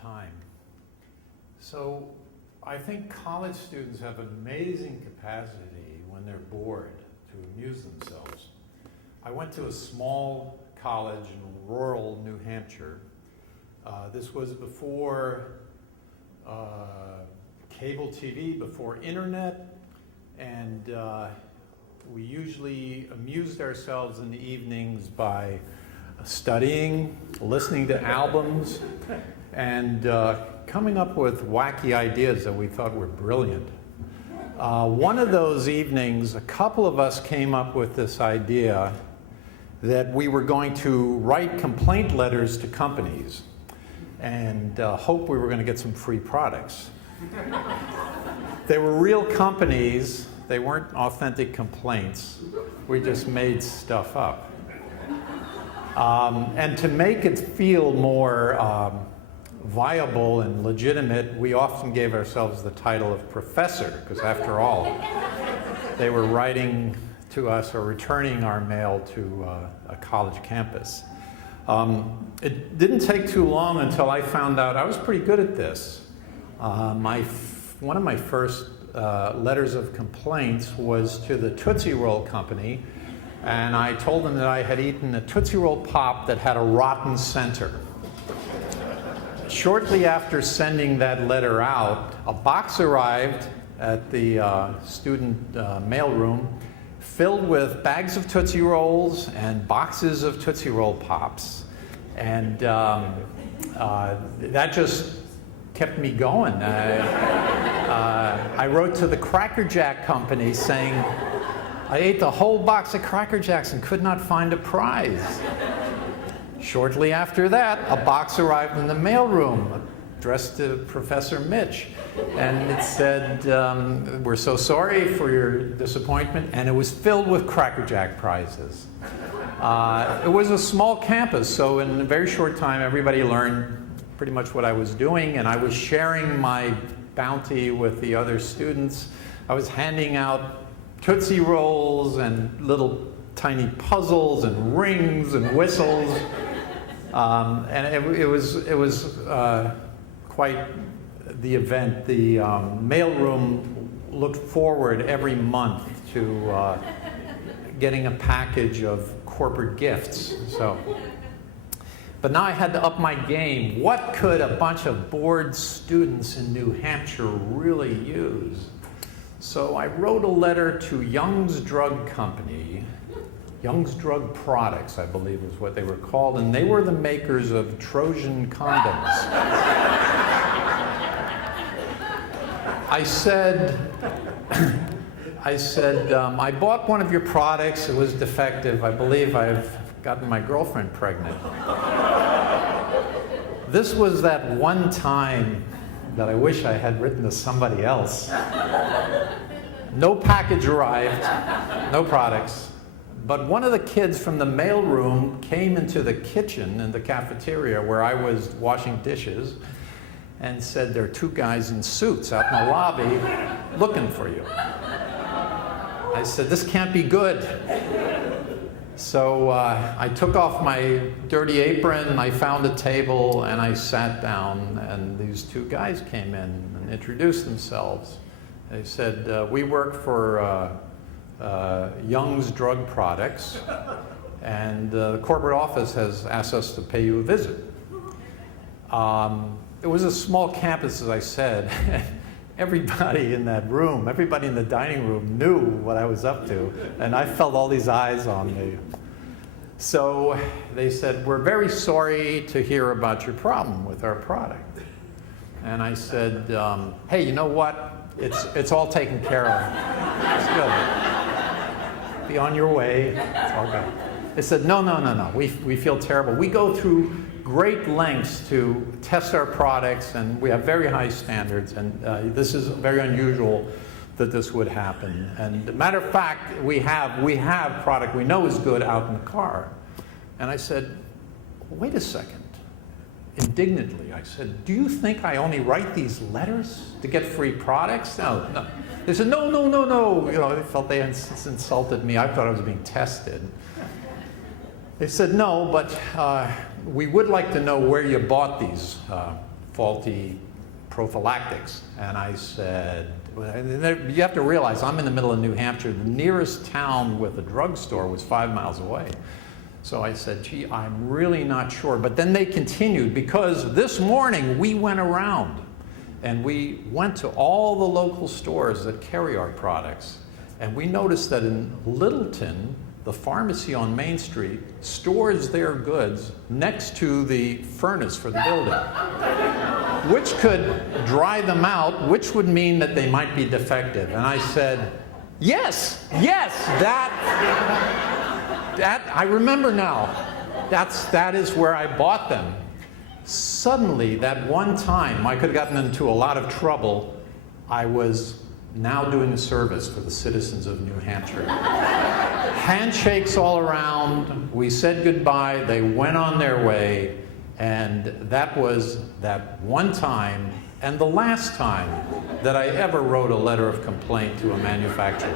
time. So I think college students have amazing capacity when they're bored to amuse themselves. I went to a small college in rural New Hampshire. This was before cable TV, before internet, and we usually amused ourselves in the evenings by studying, listening to albums, and coming up with wacky ideas that we thought were brilliant. One of those evenings, a couple of us came up with this idea that we were going to write complaint letters to companies and hope we were going to get some free products. They were real companies. They weren't authentic complaints. We just made stuff up. And to make it feel more viable and legitimate, we often gave ourselves the title of professor, because after all, they were writing to us or returning our mail to a college campus. It didn't take too long until I found out I was pretty good at this. One of my first letters of complaints was to the Tootsie Roll Company, and I told them that I had eaten a Tootsie Roll Pop that had a rotten center. Shortly after sending that letter out, a box arrived at the student mailroom filled with bags of Tootsie Rolls and boxes of Tootsie Roll Pops. And that just kept me going. I wrote to the Cracker Jack company saying, I ate the whole box of Cracker Jacks and could not find a prize. Shortly after that, a box arrived in the mailroom addressed to Professor Mitch. And it said, we're so sorry for your disappointment. And it was filled with Cracker Jack prizes. It was a small campus, so in a very short time, everybody learned pretty much what I was doing, and I was sharing my bounty with the other students. I was handing out Tootsie Rolls and little tiny puzzles and rings and whistles. And it was quite the event. The mailroom looked forward every month to getting a package of corporate gifts. But now I had to up my game. What could a bunch of bored students in New Hampshire really use? So I wrote a letter to Young's Drug Company. Young's Drug Products, I believe is what they were called, and they were the makers of Trojan condoms. I said, I bought one of your products, it was defective. I believe I've gotten my girlfriend pregnant. This was that one time that I wish I had written to somebody else. No package arrived, no products. But one of the kids from the mailroom came into the kitchen in the cafeteria where I was washing dishes and said, there are two guys in suits out in the lobby looking for you. I said, this can't be good. So I took off my dirty apron, I found a table, and I sat down, and these two guys came in and introduced themselves. They said, we work for Young's Drug Products, and the corporate office has asked us to pay you a visit. It was a small campus, as I said. Everybody in that room, everybody in the dining room knew what I was up to, and I felt all these eyes on me. So they said, we're very sorry to hear about your problem with our product. And I said, hey, you know what? It's all taken care of. It's good. Be on your way. It's all good. They said, no. We feel terrible. We go through great lengths to test our products, and we have very high standards, and this is very unusual that this would happen. And matter of fact, we have product we know is good out in the car. And I said, wait a second. Indignantly, I said, do you think I only write these letters to get free products? No. They said, no. You know, they felt they insulted me. I thought I was being tested. They said, no, but we would like to know where you bought these faulty prophylactics. And I said, you have to realize I'm in the middle of New Hampshire. The nearest town with a drugstore was 5 miles away. So I said, gee, I'm really not sure. But then they continued, because this morning we went around and we went to all the local stores that carry our products. And we noticed that in Littleton, the pharmacy on Main Street stores their goods next to the furnace for the building, which could dry them out, which would mean that they might be defective. And I said, yes, that I remember now. That is where I bought them. Suddenly, that one time, I could have gotten into a lot of trouble. I was now doing a service for the citizens of New Hampshire. Handshakes all around. We said goodbye. They went on their way. And that was that one time and the last time that I ever wrote a letter of complaint to a manufacturer.